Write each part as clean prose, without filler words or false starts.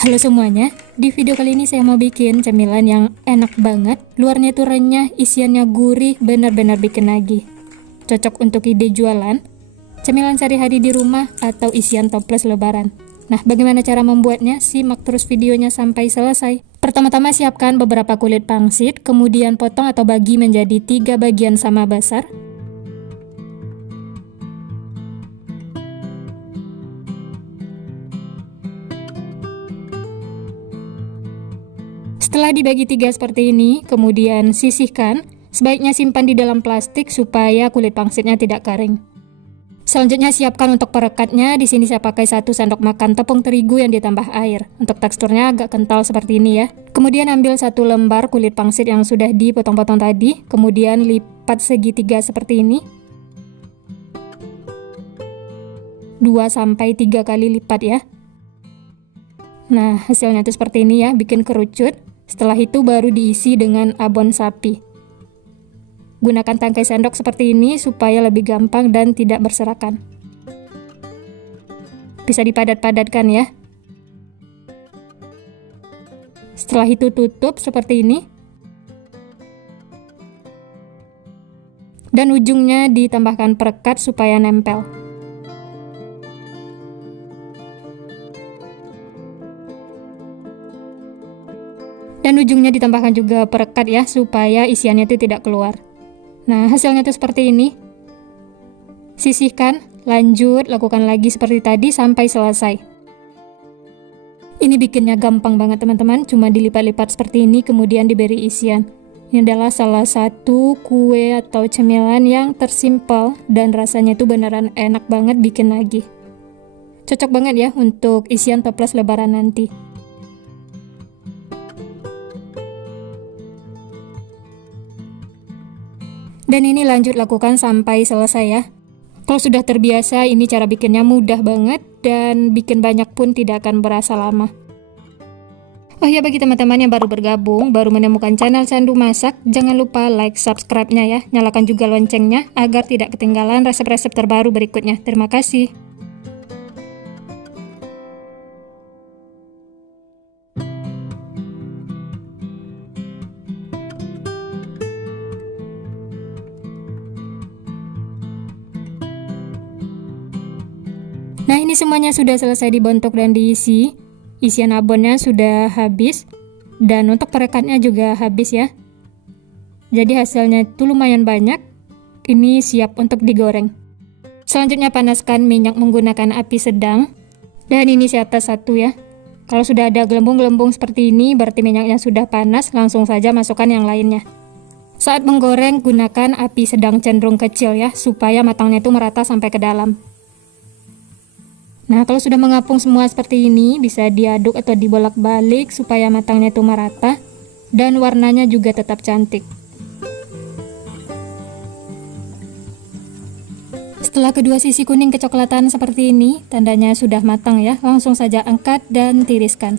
Halo semuanya, di video kali ini saya mau bikin cemilan yang enak banget. Luarnya itu renyah, isiannya gurih, benar-benar bikin nagih. Cocok untuk ide jualan, cemilan sehari-hari di rumah, atau isian toples lebaran. Nah, bagaimana cara membuatnya? Simak terus videonya sampai selesai. Pertama-tama siapkan beberapa kulit pangsit, kemudian potong atau bagi menjadi 3 bagian sama besar. Setelah dibagi 3 seperti ini, kemudian sisihkan. Sebaiknya simpan di dalam plastik supaya kulit pangsitnya tidak kering. Selanjutnya siapkan untuk perekatnya. Di sini saya pakai 1 sendok makan tepung terigu yang ditambah air. Untuk teksturnya agak kental seperti ini ya. Kemudian ambil 1 lembar kulit pangsit yang sudah dipotong-potong tadi, kemudian lipat segitiga seperti ini. 2-3 kali lipat ya. Nah, hasilnya tuh seperti ini ya, bikin kerucut. Setelah itu baru diisi dengan abon sapi. Gunakan tangkai sendok seperti ini supaya lebih gampang dan tidak berserakan. Bisa dipadat-padatkan ya. Setelah itu tutup seperti ini. Dan ujungnya ditambahkan perekat supaya nempel. Dan ujungnya ditambahkan juga perekat ya, supaya isiannya itu tidak keluar. Nah, hasilnya itu seperti ini. Sisihkan, lanjut, lakukan lagi seperti tadi sampai selesai. Ini bikinnya gampang banget teman-teman, cuma dilipat-lipat seperti ini, kemudian diberi isian. Ini adalah salah satu kue atau cemilan yang tersimpel, dan rasanya itu beneran enak banget bikin lagi. Cocok banget ya untuk isian toples lebaran nanti. Dan ini lanjut lakukan sampai selesai ya. Kalau sudah terbiasa, ini cara bikinnya mudah banget dan bikin banyak pun tidak akan berasa lama. Oh ya, bagi teman-teman yang baru bergabung, baru menemukan channel Candu Masak, jangan lupa like, subscribe-nya ya. Nyalakan juga loncengnya agar tidak ketinggalan resep-resep terbaru berikutnya. Terima kasih. Nah, ini semuanya sudah selesai dibentuk dan diisi. Isian abonnya sudah habis. Dan untuk perekatnya juga habis ya. Jadi hasilnya itu lumayan banyak. Ini siap untuk digoreng. Selanjutnya panaskan minyak menggunakan api sedang. Dan ini saya tes 1 ya. Kalau sudah ada gelembung-gelembung seperti ini, berarti minyaknya sudah panas. Langsung saja masukkan yang lainnya. Saat menggoreng, gunakan api sedang cenderung kecil ya, supaya matangnya itu merata sampai ke dalam. Nah, kalau sudah mengapung semua seperti ini, bisa diaduk atau dibolak-balik supaya matangnya itu merata dan warnanya juga tetap cantik. Setelah kedua sisi kuning kecoklatan seperti ini, tandanya sudah matang ya. Langsung saja angkat dan tiriskan.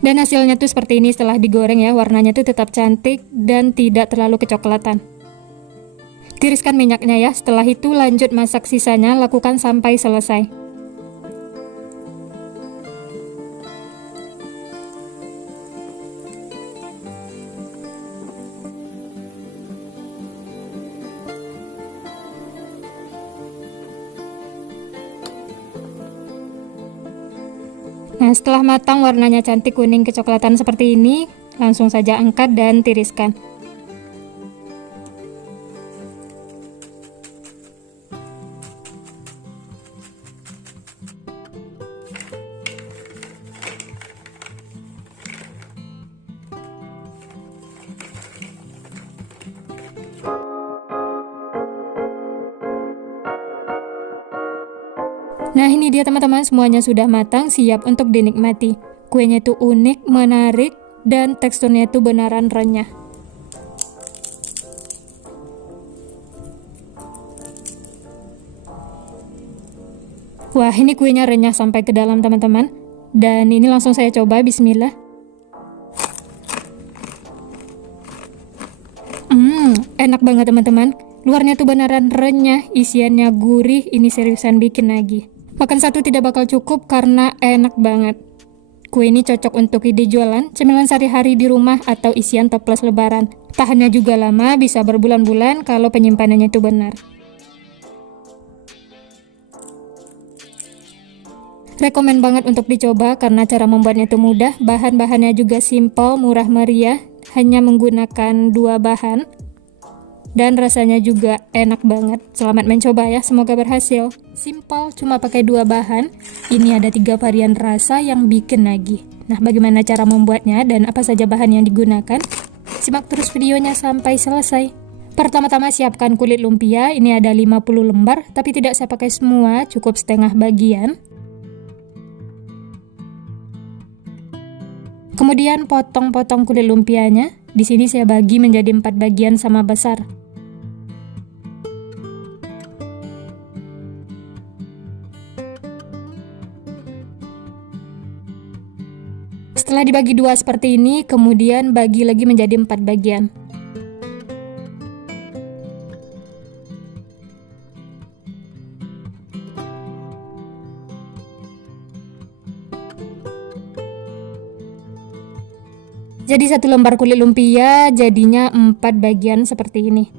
Dan hasilnya tuh seperti ini setelah digoreng ya, warnanya tuh tetap cantik dan tidak terlalu kecoklatan. Tiriskan minyaknya ya, setelah itu lanjut masak sisanya, lakukan sampai selesai. Nah, setelah matang warnanya cantik kuning kecoklatan seperti ini, langsung saja angkat dan tiriskan. Nah, ini dia teman-teman, semuanya sudah matang, siap untuk dinikmati. Kuenya itu unik, menarik, dan teksturnya itu beneran renyah. Wah, ini kuenya renyah sampai ke dalam teman-teman. Dan ini langsung saya coba, bismillah. Enak banget teman-teman. Luarnya tuh beneran renyah, isiannya gurih, ini seriusan bikin lagi. Makan satu tidak bakal cukup karena enak banget. Kue ini cocok untuk ide jualan, cemilan sehari-hari di rumah, atau isian toples lebaran. Tahannya juga lama, bisa berbulan-bulan kalau penyimpanannya itu benar. Rekomen banget untuk dicoba karena cara membuatnya itu mudah, bahan-bahannya juga simple, murah meriah, hanya menggunakan 2 bahan. Dan rasanya juga enak banget. Selamat mencoba ya, semoga berhasil. Simple, cuma pakai 2 bahan. Ini ada 3 varian rasa yang bikin nagih. Nah, bagaimana cara membuatnya dan apa saja bahan yang digunakan? Simak terus videonya sampai selesai. Pertama-tama siapkan kulit lumpia. Ini ada 50 lembar, tapi tidak saya pakai semua, cukup setengah bagian. Kemudian potong-potong kulit lumpianya. Di sini saya bagi menjadi 4 bagian sama besar. Setelah dibagi 2 seperti ini, kemudian bagi lagi menjadi 4 bagian. Jadi 1 lembar kulit lumpia jadinya 4 bagian seperti ini.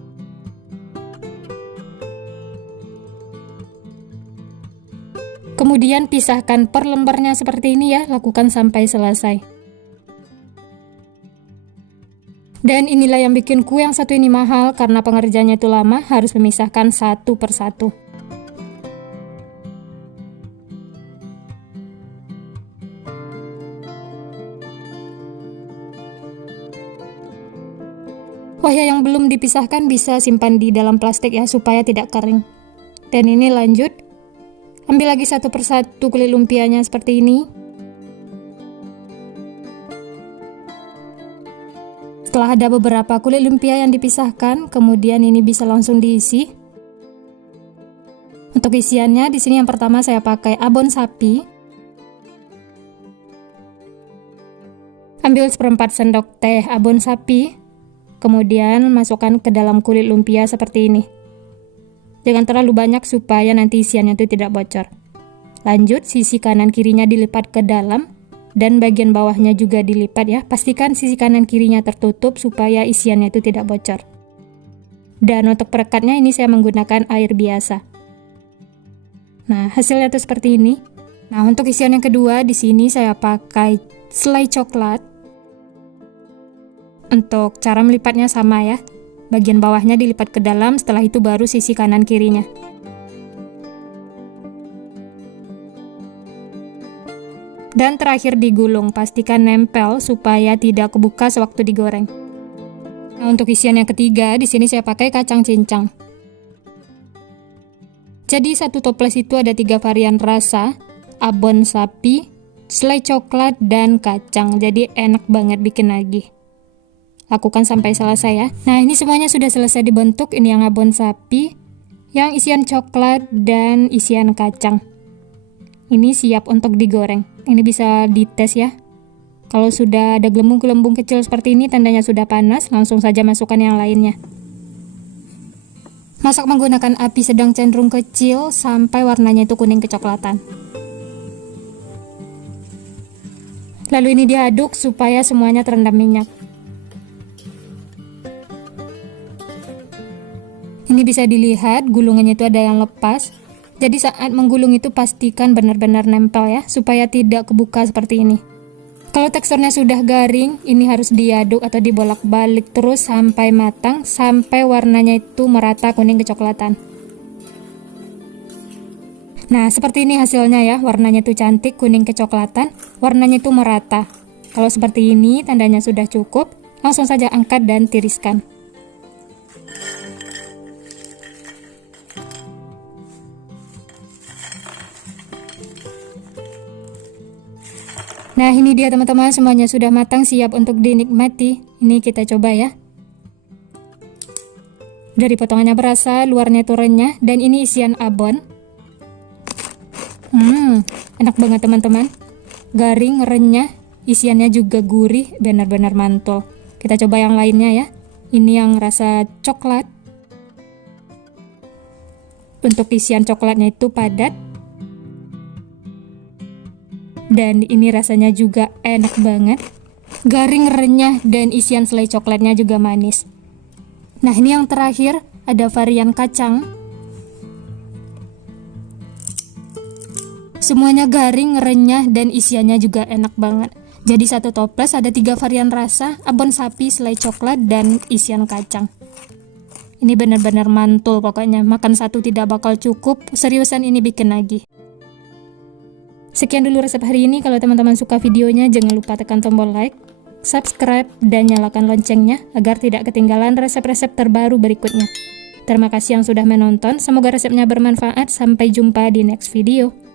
Kemudian pisahkan per lembarnya seperti ini ya, lakukan sampai selesai. Dan inilah yang bikin kue yang satu ini mahal, karena pengerjaannya itu lama, harus memisahkan satu per satu. Wah ya, yang belum dipisahkan bisa simpan di dalam plastik ya, supaya tidak kering. Dan ini lanjut. Ambil lagi satu persatu kulit lumpianya seperti ini. Setelah ada beberapa kulit lumpia yang dipisahkan, kemudian ini bisa langsung diisi. Untuk isiannya, di sini yang pertama saya pakai abon sapi. Ambil 1/4 sendok teh abon sapi, kemudian masukkan ke dalam kulit lumpia seperti ini. Jangan terlalu banyak supaya nanti isiannya itu tidak bocor. Lanjut, sisi kanan kirinya dilipat ke dalam dan bagian bawahnya juga dilipat ya. Pastikan sisi kanan kirinya tertutup supaya isiannya itu tidak bocor. Dan untuk perekatnya ini saya menggunakan air biasa. Nah, hasilnya itu seperti ini. Nah, untuk isian yang kedua di sini saya pakai selai coklat. Untuk cara melipatnya sama ya. Bagian bawahnya dilipat ke dalam, setelah itu baru sisi kanan kirinya. Dan terakhir digulung, pastikan nempel supaya tidak kebuka sewaktu digoreng. Nah, untuk isian yang ketiga, di sini saya pakai kacang cincang. Jadi satu toples itu ada 3 varian rasa, abon sapi, selai coklat, dan kacang. Jadi enak banget bikin nagih. Lakukan sampai selesai ya. Nah, ini semuanya sudah selesai dibentuk. Ini yang abon sapi, yang isian coklat, dan isian kacang. Ini siap untuk digoreng. Ini bisa dites ya. Kalau sudah ada gelembung-gelembung kecil seperti ini, tandanya sudah panas. Langsung saja masukkan yang lainnya. Masak menggunakan api sedang cenderung kecil sampai warnanya itu kuning kecoklatan. Lalu ini diaduk supaya semuanya terendam minyak. Ini bisa dilihat gulungannya itu ada yang lepas. Jadi saat menggulung itu pastikan benar-benar nempel ya, supaya tidak kebuka seperti ini. Kalau teksturnya sudah garing, ini harus diaduk atau dibolak-balik terus sampai matang, sampai warnanya itu merata kuning kecoklatan. Nah, seperti ini hasilnya ya, warnanya itu cantik kuning kecoklatan, warnanya itu merata. Kalau seperti ini tandanya sudah cukup, langsung saja angkat dan tiriskan. Nah, ini dia teman-teman, semuanya sudah matang, siap untuk dinikmati. Ini kita coba ya. Dari potongannya berasa, luarnya itu renyah, dan ini isian abon. Enak banget teman-teman. Garing, renyah, isiannya juga gurih, benar-benar mantul. Kita coba yang lainnya ya. Ini yang rasa coklat. Untuk isian coklatnya itu padat. dan ini rasanya juga enak banget. Garing, renyah, dan isian selai coklatnya juga manis. Nah, ini yang terakhir, ada varian kacang. Semuanya garing, renyah, dan isiannya juga enak banget. Jadi satu toples ada 3 varian rasa, abon sapi, selai coklat, dan isian kacang. Ini benar-benar mantul pokoknya, makan satu tidak bakal cukup, seriusan ini bikin lagi. Sekian dulu resep hari ini. Kalau teman-teman suka videonya, jangan lupa tekan tombol like, subscribe, dan nyalakan loncengnya agar tidak ketinggalan resep-resep terbaru berikutnya. Terima kasih yang sudah menonton, semoga resepnya bermanfaat. Sampai jumpa di next video.